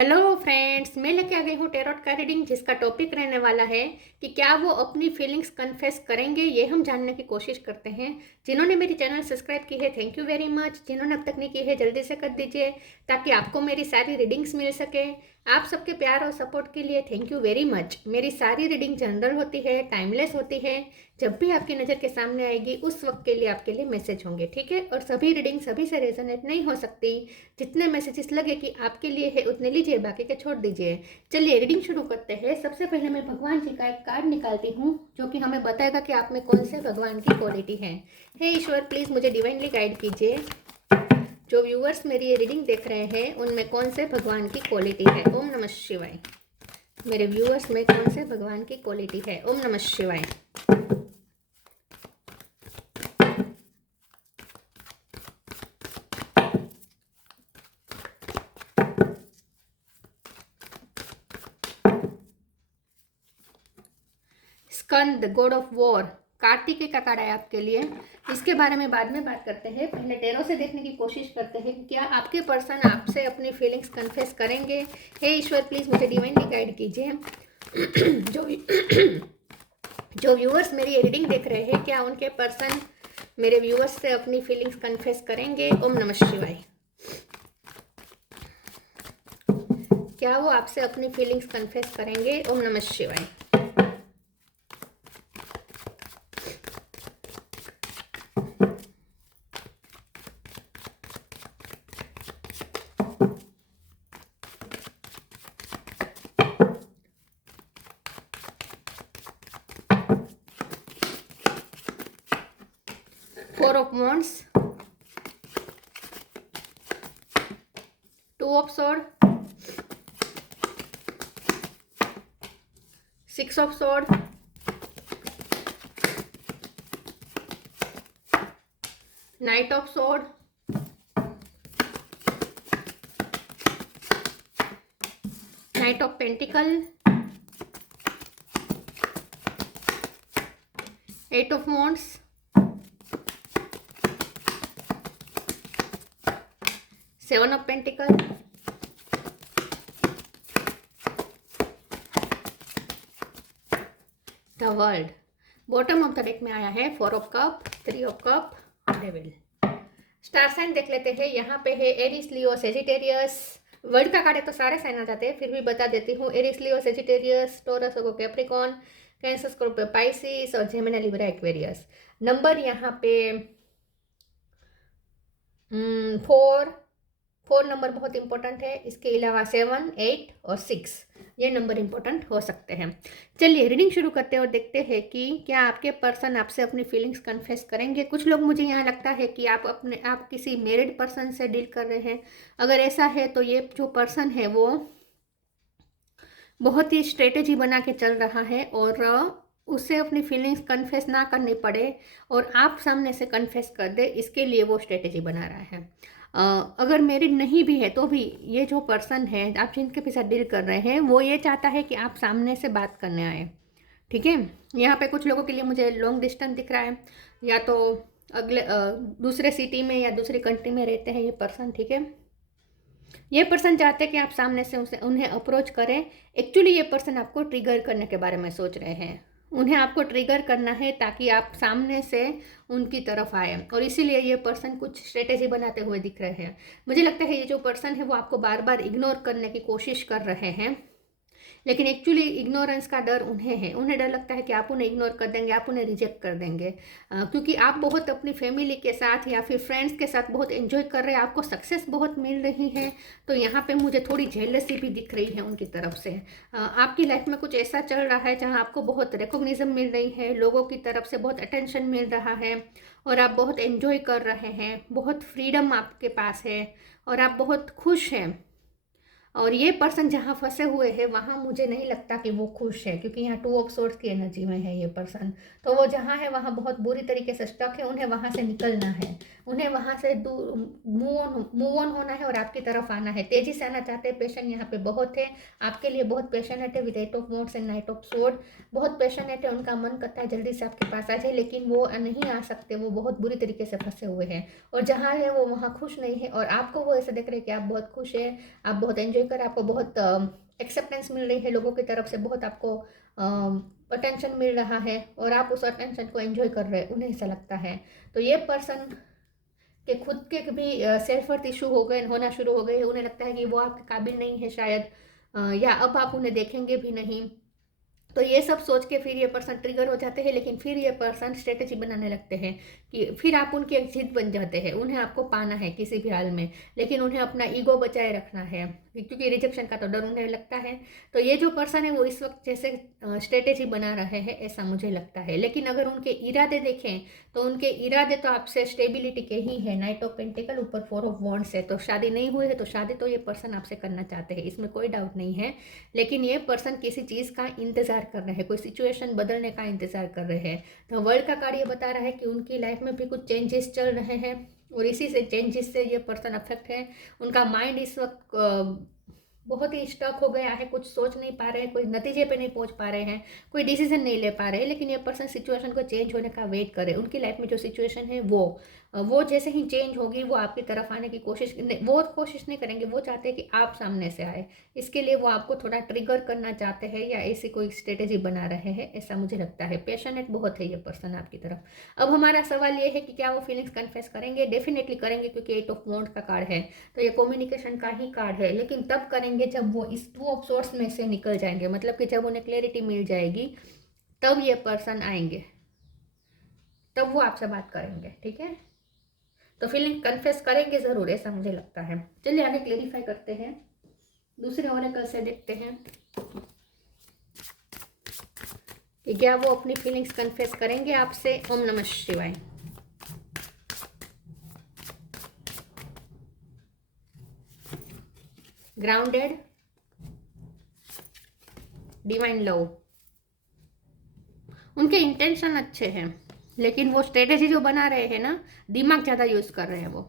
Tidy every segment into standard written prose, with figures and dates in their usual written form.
Hello friends, मैं लेके आ गई हूँ टेरोट का रीडिंग, जिसका टॉपिक रहने वाला है कि क्या वो अपनी फीलिंग्स कन्फेस करेंगे। ये हम जानने की कोशिश करते हैं। जिन्होंने मेरी चैनल सब्सक्राइब की है, थैंक यू वेरी मच। जिन्होंने अब तक नहीं की है, जल्दी से कर दीजिए ताकि आपको मेरी सारी रीडिंग्स मिल सके। आप सबके प्यार और सपोर्ट के लिए थैंक यू वेरी मच। मेरी सारी रीडिंग जनरल होती है, टाइमलेस होती है। जब भी आपकी नज़र के सामने आएगी उस वक्त के लिए आपके लिए मैसेज होंगे, ठीक है। और सभी रीडिंग सभी से रेजोनेट नहीं हो सकती। जितने मैसेजेस लगे कि आपके लिए है उतने लीजिए, बाकी के छोड़ दीजिए। चलिए रीडिंग शुरू करते हैं। सबसे पहले मैं भगवान जी का एक कार्ड निकालती हूँ जो कि हमें बताएगा कि आप में कौन से भगवान की क्वालिटी है। हे ईश्वर, प्लीज़ मुझे डिवाइनली गाइड कीजिए। जो व्यूअर्स मेरी ये रीडिंग देख रहे हैं उनमें कौन से भगवान की क्वालिटी है। ओम नमः शिवाय। मेरे व्यूअर्स में कौन से भगवान की क्वालिटी है। ओम नमः शिवाय। स्कंद, गॉड ऑफ वॉर, कार्तिकेय का कार्ड है आपके लिए। इसके बारे में बाद में बात करते हैं। पहले टेरो से देखने की कोशिश करते हैं कि क्या आपके पर्सन आपसे अपनी फीलिंग्स कन्फेस करेंगे। हे ईश्वर, प्लीज मुझे डिवाइनली गाइड कीजिए। जो जो व्यूअर्स मेरी ये रीडिंग देख रहे हैं, क्या उनके पर्सन मेरे व्यूअर्स से अपनी फीलिंग्स कन्फेस करेंगे। ओम नमः शिवाय। क्या वो आपसे अपनी फीलिंग्स कन्फेस करेंगे। ओम नमः शिवाय। 4 of Wands, 2 of Swords, 6 of Swords, Knight of Swords, Knight of Pentacles, 8 of Wands, 7 of Pentacles, the world. Bottom of the deck में आया है 4 of cup, 3 of cup, devil. Star sign देख लेते हैं। यहाँ पे है एरिस, लियो, सेजिटेरियस। वर्ल्ड का कार्ड है तो सारे साइन आ जाते हैं, फिर भी बता देती हूँ। Aries, Leo, Sagittarius, Taurus, Capricorn, Cancer, Scorpio, Pisces और जेमिनी, लिब्रा, एक्वेरियस। नंबर यहाँ पे 4 नंबर बहुत इंपॉर्टेंट है। इसके अलावा 7, 8 और 6 ये नंबर इंपॉर्टेंट हो सकते हैं। चलिए रीडिंग शुरू करते हैं और देखते हैं कि क्या आपके पर्सन आपसे अपनी फीलिंग्स कन्फेस करेंगे। कुछ लोग, मुझे यहाँ लगता है कि आप किसी मैरिड पर्सन से डील कर रहे हैं। अगर ऐसा है तो ये जो पर्सन है वो बहुत ही स्ट्रेटेजी बना के चल रहा है और उससे अपनी फीलिंग्स कन्फेस ना करनी पड़े और आप सामने से कन्फेस कर दे, इसके लिए वो स्ट्रेटेजी बना रहा है। अगर मैरिड नहीं भी है तो भी ये जो पर्सन है आप जिनके साथ डील कर रहे हैं वो ये चाहता है कि आप सामने से बात करने आए, ठीक है। यहाँ पे कुछ लोगों के लिए मुझे लॉन्ग डिस्टेंस दिख रहा है, या तो अगले दूसरे सिटी में या दूसरी कंट्री में रहते हैं ये पर्सन, ठीक है। ये पर्सन चाहते हैं कि आप सामने से उन्हें अप्रोच करें। एक्चुअली ये पर्सन आपको ट्रिगर करने के बारे में सोच रहे हैं। उन्हें आपको ट्रिगर करना है ताकि आप सामने से उनकी तरफ आए, और इसीलिए ये पर्सन कुछ स्ट्रेटेजी बनाते हुए दिख रहे हैं। मुझे लगता है ये जो पर्सन है वो आपको बार बार इग्नोर करने की कोशिश कर रहे हैं, लेकिन एक्चुअली इग्नोरेंस का डर उन्हें है। उन्हें डर लगता है कि आप उन्हें इग्नोर कर देंगे, आप उन्हें रिजेक्ट कर देंगे, क्योंकि आप बहुत अपनी फैमिली के साथ या फिर फ्रेंड्स के साथ बहुत एंजॉय कर रहे हैं, आपको सक्सेस बहुत मिल रही है। तो यहाँ पे मुझे थोड़ी जेलसी भी दिख रही है उनकी तरफ से। आपकी लाइफ में कुछ ऐसा चल रहा है जहाँ आपको बहुत रिकॉग्निशन मिल रही है, लोगों की तरफ से बहुत अटेंशन मिल रहा है और आप बहुत एंजॉय कर रहे हैं, बहुत फ्रीडम आपके पास है और आप बहुत खुश हैं। और ये पर्सन जहाँ फंसे हुए हैं वहाँ मुझे नहीं लगता कि वो खुश है, क्योंकि यहाँ 2 ऑफ सोर्ड्स की एनर्जी में है ये पर्सन। तो वो जहाँ है वहाँ बहुत बुरी तरीके से स्टक है, उन्हें वहाँ से निकलना है, उन्हें वहाँ से मूव ऑन होना है और आपकी तरफ आना है। तेजी से आना चाहते हैं, पेशेंट यहाँ पे बहुत है, आपके लिए बहुत पैशनेट है। With 8 of wands and 9 of sword बहुत पैशनेट है, उनका मन करता है जल्दी से आपके पास आ जाए, लेकिन वो नहीं आ सकते, वो बहुत बुरी तरीके से फंसे हुए हैं। और जहाँ है वो वहाँ खुश नहीं है, और आपको वो ऐसे देख रहे हैं कि आप बहुत खुश है, आप बहुत एंजॉय लेकर आपको बहुत एक्सेप्टेंस मिल रही है लोगों की तरफ से, बहुत आपको अटेंशन मिल रहा है और आप उस अटेंशन को एंजॉय कर रहे हैं, उन्हें ऐसा लगता है। तो ये पर्सन के खुद के भी सेल्फ वर्थ इशू होना शुरू हो गए, उन्हें लगता है कि वो आपके काबिल नहीं है शायद, या अब आप उन्हें देखेंगे भी नहीं। तो ये सब सोच के फिर ये पर्सन ट्रिगर हो जाते हैं, लेकिन फिर ये पर्सन स्ट्रेटेजी बनाने लगते हैं कि फिर आप उनके एक जिद बन जाते हैं, उन्हें आपको पाना है किसी भी हाल में, लेकिन उन्हें अपना ईगो बचाए रखना है क्योंकि रिजेक्शन का तो डर उन्हें लगता है। तो ये जो पर्सन है वो इस वक्त जैसे स्ट्रेटेजी बना रहे हैं ऐसा मुझे लगता है, लेकिन अगर उनके इरादे देखें तो उनके इरादे तो आपसे स्टेबिलिटी के ही है। नाइट ऑफ पेंटिकल ऊपर 4 ऑफ वॉन्ड्स है, तो शादी नहीं हुई है तो शादी तो ये पर्सन आपसे करना चाहते हैं, इसमें कोई डाउट नहीं है। लेकिन ये पर्सन किसी चीज़ का इंतजार कर रहे हैं, कोई सिचुएशन बदलने का इंतजार कर रहे हैं। तो वर्ल्ड का कार्ड ये बता रहा है कि उनकी लाइफ में भी कुछ चेंजेस चल रहे हैं और इसी से चेंजेस से ये पर्सन अफेक्ट है। उनका माइंड इस वक्त बहुत ही स्टक हो गया है, कुछ सोच नहीं पा रहे हैं, कोई नतीजे पे नहीं पहुंच पा रहे हैं, कोई डिसीजन नहीं ले पा रहे हैं। लेकिन ये पर्सन सिचुएशन को चेंज होने का वेट करे। उनकी लाइफ में जो सिचुएशन है वो जैसे ही चेंज होगी वो आपकी तरफ आने की वो कोशिश नहीं करेंगे, वो चाहते हैं कि आप सामने से आए। इसके लिए वो आपको थोड़ा ट्रिगर करना चाहते हैं या ऐसी कोई स्ट्रेटेजी बना रहे हैं, ऐसा मुझे लगता है। पैशनेट बहुत है ये पर्सन आपकी तरफ। अब हमारा सवाल ये है कि क्या वो फीलिंग्स कन्फेस करेंगे? डेफिनेटली करेंगे, क्योंकि 8 ऑफ वॉन्ड्स का कार्ड है, तो ये कम्युनिकेशन का ही कार्ड है। लेकिन तब करेंगे जब वो इस 2 ऑफ सोर्स में से निकल जाएंगे, मतलब कि जब उन्हें क्लैरिटी मिल जाएगी तब ये पर्सन आएंगे, तब वो आपसे बात करेंगे, ठीक है। तो फीलिंग कन्फेस करेंगे ज़रूर, ऐसा मुझे लगता है। चलिए आगे क्लेरिफाई करते हैं, दूसरे ओरेकल से देखते हैं कि क्या वो अपनी फीलिंग्स कन्फेस करेंगे आपसे। ओम नमः शिवाय। Grounded, divine love. उनके इंटेंशन अच्छे हैं, लेकिन वो स्ट्रेटेजी जो बना रहे हैं ना, दिमाग ज़्यादा यूज़ कर रहे हैं वो।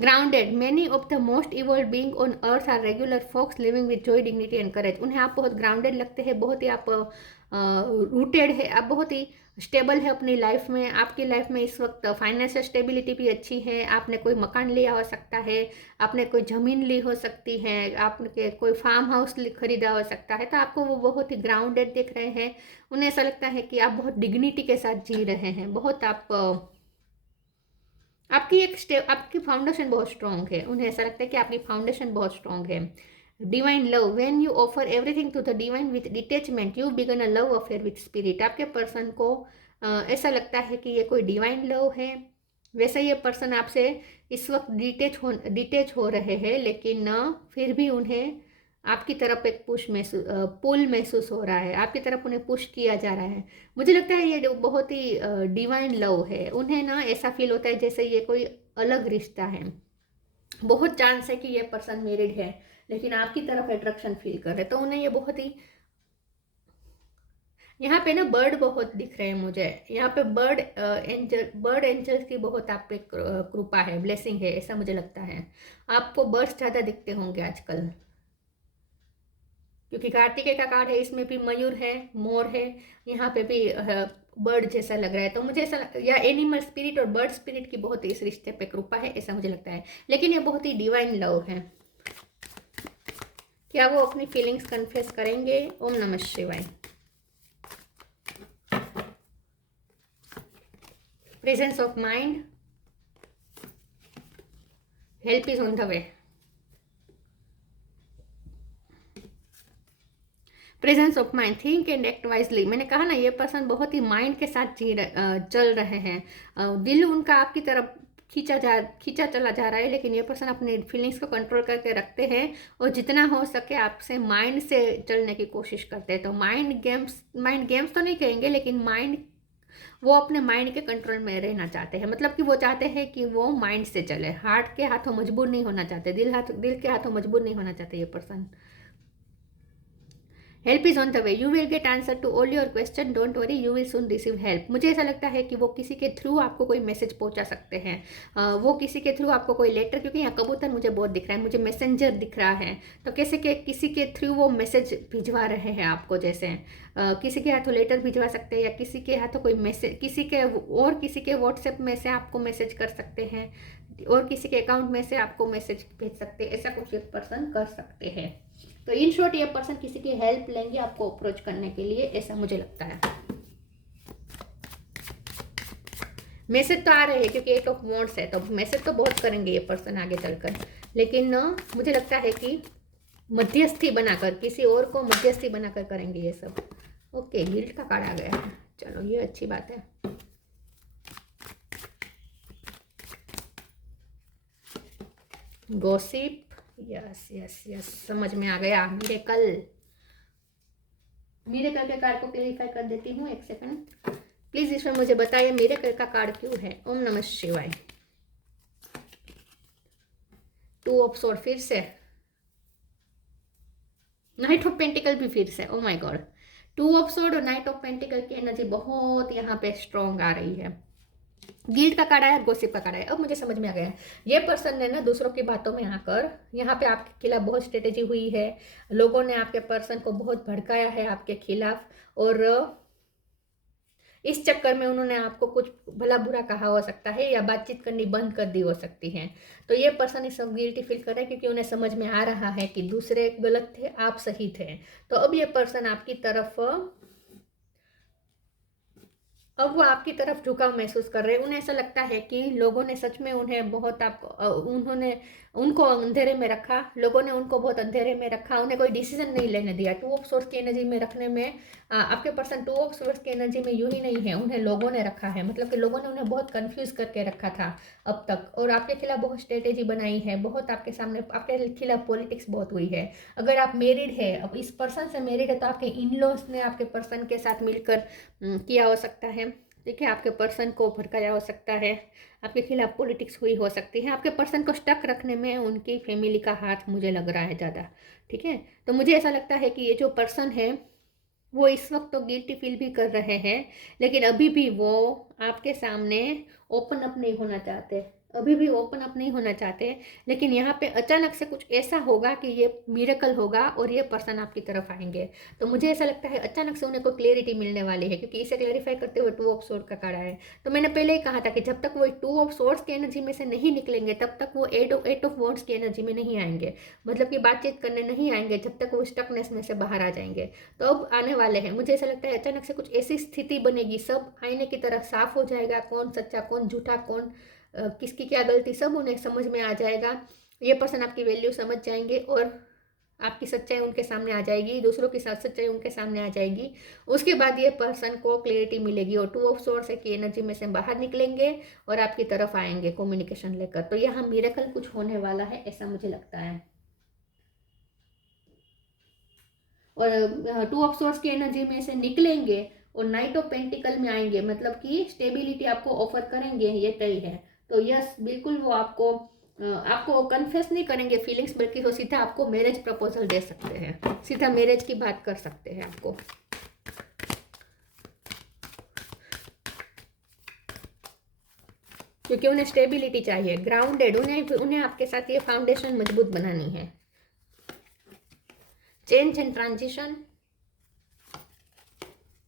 Grounded, many of the most evolve being on earth are regular folks living with joy, dignity and courage. उन्हें आप बहुत ग्राउंडेड लगते हैं, बहुत ही आप रूटेड है, आप बहुत ही स्टेबल है अपनी लाइफ में। आपकी लाइफ में इस वक्त फाइनेंशियल स्टेबिलिटी भी अच्छी है। आपने कोई मकान लिया हो सकता है, आपने कोई ज़मीन ली हो सकती है, आपने कोई फार्म हाउस खरीदा हो सकता है। तो आपको वो बहुत ही ग्राउंडेड दिख रहे हैं। उन्हें ऐसा लगता है कि आप बहुत डिग्निटी के साथ जी रहे हैं, बहुत आपकी फाउंडेशन बहुत स्ट्रॉन्ग है। उन्हें ऐसा लगता है कि आपकी फाउंडेशन बहुत स्ट्रॉन्ग है। Divine love, when you offer everything to the divine with detachment you begin a love affair with spirit. आपके पर्सन को ऐसा लगता है कि ये कोई डिवाइन लव है। वैसे ये पर्सन आपसे इस वक्त डिटेच हो रहे हैं, लेकिन फिर भी उन्हें आपकी तरफ एक पुल महसूस हो रहा है, आपकी तरफ उन्हें पुश किया जा रहा है। मुझे लगता है ये बहुत ही डिवाइन लव है। उन्हें ना ऐसा फील होता है जैसे ये कोई अलग रिश्ता है। बहुत चांस है कि ये पर्सन मैरिड है, लेकिन आपकी तरफ अट्रैक्शन फील कर रहे हैं। तो उन्हें ये बहुत ही, यहाँ पे ना बर्ड बहुत दिख रहे हैं मुझे। यहाँ पे बर्ड एंजल्स की बहुत आप पे कृपा है, ब्लेसिंग है, ऐसा मुझे लगता है। आपको बर्ड्स ज़्यादा दिखते होंगे आजकल, क्योंकि कार्तिकेय का कार्ड है, इसमें भी मयूर है, मोर है, यहाँ पे भी बर्ड जैसा लग रहा है। तो मुझे ऐसा या एनिमल स्पिरिट और बर्ड स्पिरिट की बहुत इस रिश्ते पे कृपा है, ऐसा मुझे लगता है। लेकिन ये बहुत ही डिवाइन लव है। क्या वो अपनी फीलिंग्स कन्फेस करेंगे? ओम नमः शिवाय। Presence of mind, help is on the way. Presence of mind, think and act wisely. मैंने कहा ना ये पर्सन बहुत ही माइंड के साथ चल रहे हैं। दिल उनका आपकी तरफ खींचा चला जा रहा है, लेकिन ये पर्सन अपनी फीलिंग्स को कंट्रोल करके रखते हैं और जितना हो सके आपसे माइंड से चलने की कोशिश करते हैं। तो माइंड गेम्स तो नहीं कहेंगे, लेकिन वो अपने माइंड के कंट्रोल में रहना चाहते हैं। मतलब कि वो चाहते हैं कि वो माइंड से चले, हार्ट के हाथों मजबूर नहीं होना चाहते, दिल के हाथों मजबूर नहीं होना चाहते ये person. Help is on the way, you will get answer to all your question, don't worry, you will soon receive help. मुझे ऐसा लगता है कि वो किसी के थ्रू आपको कोई मैसेज पहुंचा सकते हैं। वो किसी के थ्रू आपको कोई लेटर, क्योंकि यहाँ कबूतर मुझे बहुत दिख रहा है, मुझे मैसेंजर दिख रहा है। तो किसी के थ्रू वो मैसेज भिजवा रहे हैं आपको, जैसे किसी के हाथों लेटर भिजवा सकते हैं, या किसी के हाथों कोई मैसेज, किसी के व्हाट्सएप में से आपको मैसेज कर सकते हैं, और किसी के अकाउंट में से आपको मैसेज भेज सकते हैं। ऐसा कुछ एक पर्सन कर सकते हैं। तो इन शॉर्ट ये पर्सन किसी की हेल्प लेंगे आपको अप्रोच करने के लिए, ऐसा मुझे लगता है। मैसेज तो आ रहे हैं क्योंकि 8 ऑफ वॉन्ड्स है, तो मैसेज तो बहुत करेंगे ये पर्सन आगे चलकर, लेकिन मुझे लगता है कि मध्यस्थी बनाकर, किसी और को मध्यस्थी बनाकर करेंगे ये सब। ओके, गिल्ट का कार्ड आ गया है, चलो ये अच्छी बात है। गॉसिप, यस यस यस, समझ में आ गया। मिरेकल, मिरेकल के कार्ड को क्लेरिफाई कर देती हूँ, एक सेकंड प्लीज। इसमें मुझे बताइए मिरेकल का कार्ड क्यों है। ओम नमः शिवाय। 2 ऑफ स्वॉर्ड फिर से, नाइट ऑफ पेंटिकल भी फिर से, oh my God. 2 of sword और नाइट ऑफ पेंटिकल की एनर्जी बहुत यहाँ पे स्ट्रॉन्ग आ रही है। गिल्ट का कार्ड आया, गॉसिप का कार्ड आया। अब मुझे समझ में आ गया, ये पर्सन ने ना दूसरों की बातों में आकर यहाँ पे आपके खिलाफ बहुत स्ट्रेटेजी हुई है। लोगों ने आपके पर्सन को बहुत भड़काया है आपके खिलाफ, और इस चक्कर में उन्होंने आपको कुछ भला बुरा कहा हो सकता है, या बातचीत करनी बंद कर दी हो सकती है। तो ये पर्सन इस सब गिल्टी फील कर रहा है क्योंकि उन्हें समझ में आ रहा है कि दूसरे गलत थे, आप सही थे। तो अब ये पर्सन आपकी तरफ, अब वो आपकी तरफ झुकाव महसूस कर रहे हैं। उन्हें ऐसा लगता है कि लोगों ने सच में उन्हें बहुत उन्होंने उनको अंधेरे में रखा, लोगों ने उनको बहुत अंधेरे में रखा, उन्हें कोई डिसीजन नहीं लेने दिया। 2 ऑफ सोर्स की एनर्जी में रखने में आपके पर्सन 2 ऑफ सोर्स की एनर्जी में यूं ही नहीं है, उन्हें लोगों ने रखा है, मतलब कि लोगों ने उन्हें बहुत कंफ्यूज करके रखा था अब तक, और आपके खिलाफ बहुत स्ट्रेटेजी बनाई है, बहुत आपके सामने, आपके खिलाफ पॉलिटिक्स बहुत हुई है। अगर आप मैरिड है, अब इस पर्सन से मैरिड है, तो आपके इन लॉज ने आपके पर्सन के साथ मिलकर किया हो सकता है, ठीक है। आपके पर्सन को भड़काया हो सकता है, आपके खिलाफ पॉलिटिक्स हुई हो सकती है। आपके पर्सन को स्टक रखने में उनकी फैमिली का हाथ मुझे लग रहा है ज़्यादा, ठीक है। तो मुझे ऐसा लगता है कि ये जो पर्सन है वो इस वक्त तो गिल्टी फील भी कर रहे हैं, लेकिन अभी भी वो आपके सामने ओपन अप नहीं होना चाहते, अभी भी ओपन अप नहीं होना चाहते। लेकिन यहाँ पे अचानक से कुछ ऐसा होगा कि ये मिरेकल होगा और ये पर्सन आपकी तरफ आएंगे। तो मुझे ऐसा लगता है अचानक से उन्हें कोई क्लियरिटी मिलने वाली है, क्योंकि इसे क्लैरिफाई करते हुए 2 ऑफ सोर्ड का कार्ड है। तो मैंने पहले ही कहा था कि जब तक वो 2 ऑफ सोर्ड्स की एनर्जी में से नहीं निकलेंगे, तब तक वो 8 ऑफ वॉन्ड्स की एनर्जी में नहीं आएंगे, मतलब कि बातचीत करने नहीं आएंगे जब तक वो स्टकनेस में से बाहर आ जाएंगे। तो अब आने वाले हैं, मुझे ऐसा लगता है अचानक से कुछ ऐसी स्थिति बनेगी, सब आईने की तरह साफ हो जाएगा, कौन सच्चा कौन झूठा, कौन किसकी क्या गलती, सब उन्हें समझ में आ जाएगा। ये पर्सन आपकी वैल्यू समझ जाएंगे और आपकी सच्चाई उनके सामने आ जाएगी, दूसरों के साथ सच्चाई उनके सामने आ जाएगी। उसके बाद ये पर्सन को क्लियरिटी मिलेगी और 2 ऑफ सोर्स की एनर्जी में से बाहर निकलेंगे और आपकी तरफ आएंगे कम्युनिकेशन लेकर। तो यहाँ मिरेकल कुछ होने वाला है, ऐसा मुझे लगता है। और 2 ऑफ सोर्स की एनर्जी में से निकलेंगे और नाइट ऑफ पेंटिकल में आएंगे, मतलब कि स्टेबिलिटी आपको ऑफर करेंगे, ये तय है। तो यस, बिल्कुल वो आपको कन्फेस नहीं करेंगे फीलिंग्स, बल्कि वो सीधा आपको मैरिज प्रपोजल दे सकते हैं, सीधा मैरिज की बात कर सकते हैं आपको। क्योंकि उन्हें स्टेबिलिटी चाहिए, ग्राउंडेड, उन्हें आपके साथ ये फाउंडेशन मजबूत बनानी है। Change and transition,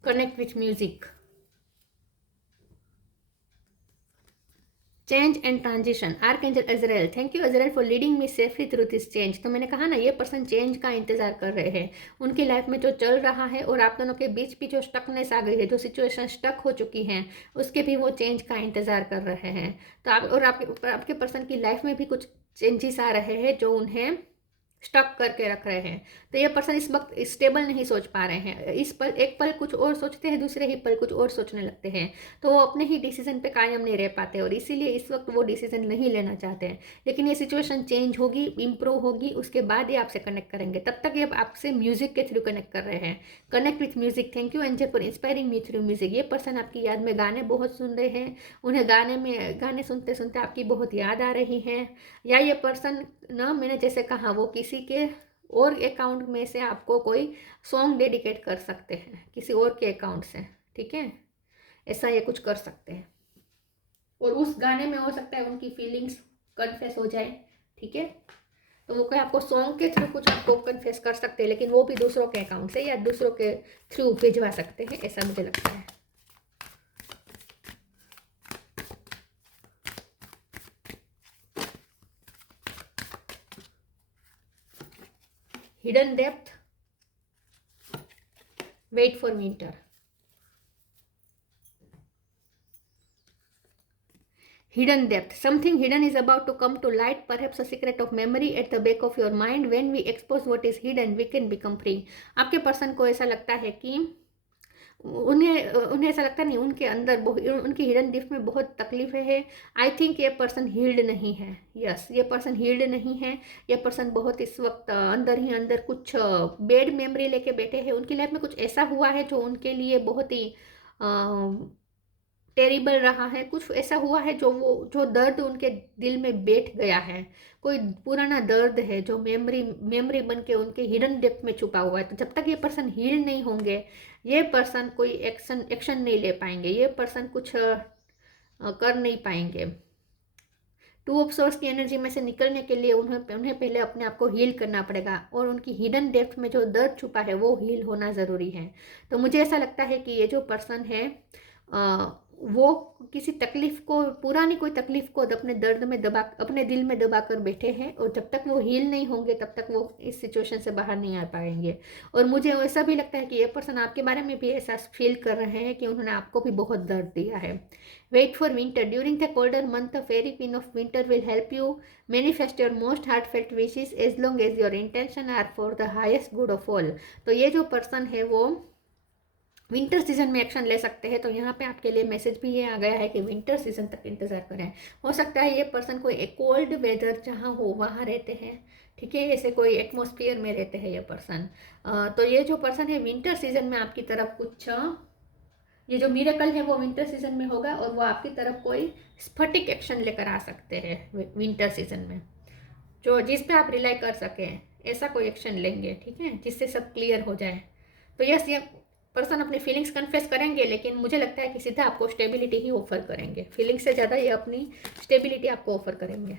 connect with music, change and transition, archangel Azrael, thank you Azrael for leading me safely through this change. तो मैंने कहा ना, ये पर्सन चेंज का इंतजार कर रहे हैं, उनकी लाइफ में जो चल रहा है और आप दोनों के बीच भी जो स्टकनेस आ गई है, जो सिचुएशन स्टक हो चुकी हैं, उसके भी वो चेंज का इंतजार कर रहे हैं। तो आपके पर्सन की लाइफ में भी कुछ चेंजेस आ रहे हैं जो उन्हें स्टक करके रख रहे हैं। तो ये पर्सन इस वक्त स्टेबल नहीं सोच पा रहे हैं, इस पल एक पल कुछ और सोचते हैं, दूसरे ही पल कुछ और सोचने लगते हैं। तो वो अपने ही डिसीजन पे कायम नहीं रह पाते और इसीलिए इस वक्त वो डिसीजन नहीं लेना चाहते हैं। लेकिन ये सिचुएशन चेंज होगी, इम्प्रूव होगी, उसके बाद ये आपसे कनेक्ट करेंगे। तब तक ये आपसे म्यूजिक के थ्रू कनेक्ट कर रहे हैं। Connect with music, thank you angel for inspiring me through music. ये पर्सन आपकी याद में गाने बहुत सुन रहे हैं, उन्हें गाने सुनते सुनते आपकी बहुत याद आ रही है। या ये पर्सन ना, मैंने जैसे कहा, वो किसी के और अकाउंट में से आपको कोई सॉन्ग डेडिकेट कर सकते हैं, किसी और के अकाउंट से, ठीक है, ऐसा ये कुछ कर सकते हैं। और उस गाने में हो सकता है उनकी फीलिंग्स कन्फेस हो जाए, ठीक है। तो वो कोई आपको सॉन्ग के थ्रू कुछ आपको कन्फेस कर सकते हैं, लेकिन वो भी दूसरों के अकाउंट से या दूसरों के थ्रू भिजवा सकते हैं, ऐसा मुझे लगता है। Hidden depth, wait for winter. Hidden depth. Something hidden is about to come to light, perhaps a secret of memory at the back of your mind. When we expose what is hidden, we can become free. आपके person को ऐसा लगता है कि उन्हें ऐसा लगता नहीं, उनके अंदर उनकी हिडन डेप्थ में बहुत तकलीफ है। आई थिंक ये पर्सन हील्ड नहीं है। यस, ये पर्सन हील्ड नहीं है। ये पर्सन बहुत इस वक्त अंदर ही अंदर कुछ बैड मेमोरी लेके बैठे हैं। उनकी लाइफ में कुछ ऐसा हुआ है जो उनके लिए बहुत ही टेरिबल रहा है। कुछ ऐसा हुआ है जो दर्द उनके दिल में बैठ गया है। कोई पुराना दर्द है जो मेमोरी बन के उनके हिडन डेप्थ में छुपा हुआ है। तो जब तक ये पर्सन हील नहीं होंगे, ये पर्सन कोई एक्शन नहीं ले पाएंगे। ये पर्सन कुछ कर नहीं पाएंगे। टू ऑफ सोर्स की एनर्जी में से निकलने के लिए उन्हें पहले अपने आप को हील करना पड़ेगा, और उनकी हिडन डेप्थ में जो दर्द छुपा है वो हील होना ज़रूरी है। तो मुझे ऐसा लगता है कि ये जो पर्सन है वो किसी तकलीफ को, पुरानी कोई तकलीफ को अपने दर्द में अपने दिल में दबा कर बैठे हैं, और जब तक वो हील नहीं होंगे तब तक वो इस सिचुएशन से बाहर नहीं आ पाएंगे। और मुझे ऐसा भी लगता है कि ये पर्सन आपके बारे में भी ऐसा फील कर रहे हैं कि उन्होंने आपको भी बहुत दर्द दिया है। Wait for winter. During the colder month, the fairy queen of winter will help you manifest your most heartfelt wishes as long as your intention are for the highest good of all. तो ये जो person है वो winter season में action ले सकते हैं। तो यहाँ पे आपके लिए मैसेज भी ये आ गया है कि विंटर सीजन तक इंतज़ार करें। हो सकता है ये पर्सन कोई एक कोल्ड वेदर जहाँ हो वहाँ रहते हैं, ठीक है, ऐसे कोई एटमॉस्फेयर में रहते हैं ये पर्सन। तो ये जो पर्सन है विंटर सीजन में आपकी तरफ कुछ ये जो मिरेकल है वो विंटर सीजन में होगा, और वो आपकी तरफ कोई स्फटिक एक्शन लेकर आ सकते हैं विंटर सीजन में, जो जिस पे आप रिलाई कर सकें। ऐसा कोई एक्शन लेंगे, ठीक है, जिससे सब क्लियर हो जाए। तो यस, ये पर्सन अपनी फीलिंग्स कन्फेस करेंगे, लेकिन मुझे लगता है कि सीधा आपको स्टेबिलिटी ही ऑफर करेंगे। फीलिंग्स से ज़्यादा ये अपनी स्टेबिलिटी आपको ऑफर करेंगे।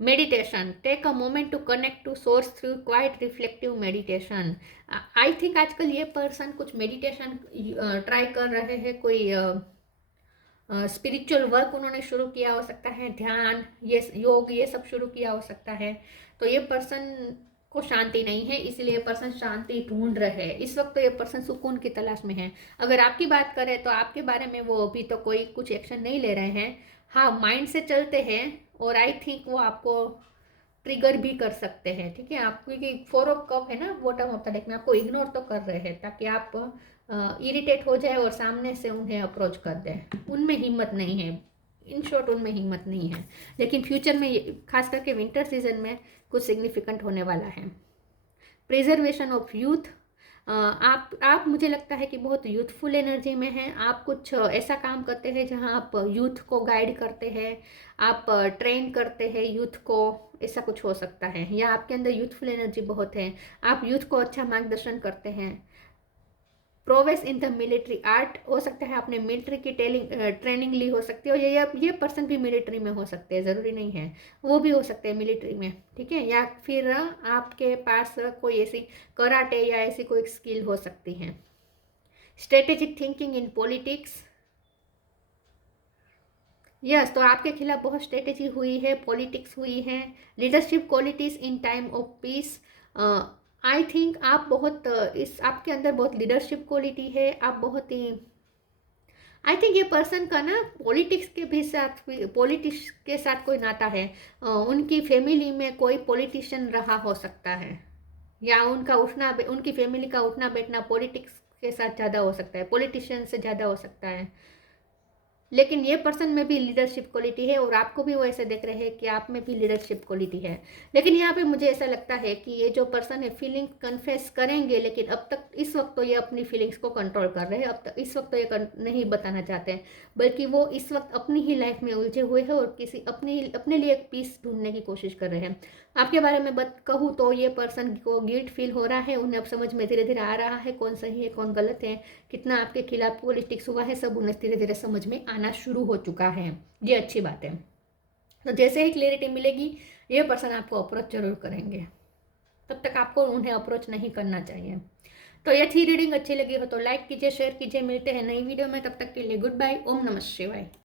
Meditation. Take a moment to connect to source through quiet reflective meditation. I think आजकल ये पर्सन कुछ मेडिटेशन ट्राई कर रहे हैं, कोई स्पिरिचुअल वर्क उन्होंने शुरू किया हो सकता है, ध्यान, ये योग, ये सब शुरू किया हो सकता है। तो ये पर्सन को शांति नहीं है, इसलिए पर्सन शांति ढूंढ रहे हैं इस वक्त। तो ये पर्सन सुकून की तलाश में है। अगर आपकी बात करें तो आपके बारे में वो अभी तो कोई कुछ एक्शन नहीं ले रहे हैं। हाँ, माइंड से चलते हैं, और आई थिंक वो आपको ट्रिगर भी कर सकते हैं, ठीक है। आप क्योंकि 4 ऑफ कप है ना बॉटम ऑफ द डेक में, आपको इग्नोर तो कर रहे हैं ताकि आप इरिटेट हो जाए और सामने से उन्हें अप्रोच कर दें। उनमें हिम्मत नहीं है, इन शॉर्ट उनमें हिम्मत नहीं है। लेकिन फ्यूचर में, खास करके विंटर सीजन में, कुछ सिग्निफिकेंट होने वाला है। Preservation of youth. आप मुझे लगता है कि बहुत यूथफुल एनर्जी में हैं। आप कुछ ऐसा काम करते हैं जहां आप यूथ को गाइड करते हैं, आप ट्रेन करते हैं यूथ को, ऐसा कुछ हो सकता है। या आपके अंदर यूथफुल एनर्जी बहुत है, आप यूथ को अच्छा मार्गदर्शन करते हैं। Prowess in the military art. हो सकता है आपने मिलिट्री की ट्रेनिंग ली हो सकती है, और ये पर्सन भी मिलिट्री में हो सकते हैं, ज़रूरी नहीं है, वो भी हो सकते हैं मिलिट्री में, ठीक है। या फिर आपके पास कोई ऐसी कराटे या ऐसी कोई स्किल हो सकती है। Strategic thinking in politics. Yes, तो आपके खिलाफ बहुत स्ट्रेटेजी हुई है, पॉलिटिक्स हुई है। Leadership qualities in time of peace. I think आप बहुत आपके अंदर बहुत लीडरशिप क्वालिटी है। आप बहुत ही, आई थिंक ये पर्सन का ना पॉलिटिक्स के साथ कोई नाता है। उनकी फैमिली में कोई पॉलिटिशियन रहा हो सकता है, या उनकी फैमिली का उठना बैठना पॉलिटिक्स के साथ ज़्यादा हो सकता है, पॉलिटिशियन से ज़्यादा हो सकता है। लेकिन ये पर्सन में भी लीडरशिप क्वालिटी है, और आपको भी वो ऐसे देख रहे हैं कि आप में भी लीडरशिप क्वालिटी है। लेकिन यहाँ पे मुझे ऐसा लगता है कि ये जो पर्सन है फीलिंग कन्फेस करेंगे, लेकिन अब तक इस वक्त तो ये अपनी फीलिंग्स को कंट्रोल कर रहे हैं। अब तक इस वक्त तो ये नहीं बताना चाहते हैं, बल्कि वो इस वक्त अपनी ही लाइफ में उलझे हुए हैं और अपने लिए एक पीस ढूंढने की कोशिश कर रहे हैं। आपके बारे में कहूँ तो ये पर्सन को गिल्ट फील हो रहा है। उन्हें अब समझ में धीरे धीरे आ रहा है कौन सही है कौन गलत है, कितना आपके खिलाफ पॉलिटिक्स हुआ है, सब उन्हें धीरे धीरे समझ में आना शुरू हो चुका है। ये अच्छी बात है। तो जैसे ही क्लैरिटी मिलेगी ये पर्सन आपको अप्रोच जरूर करेंगे, तब तक आपको उन्हें अप्रोच नहीं करना चाहिए। तो ये थी रीडिंग, अच्छी लगी हो तो लाइक कीजिए, शेयर कीजिए। मिलते हैं नई वीडियो में, तब तक के लिए गुड बाय। ओम नमः शिवाय।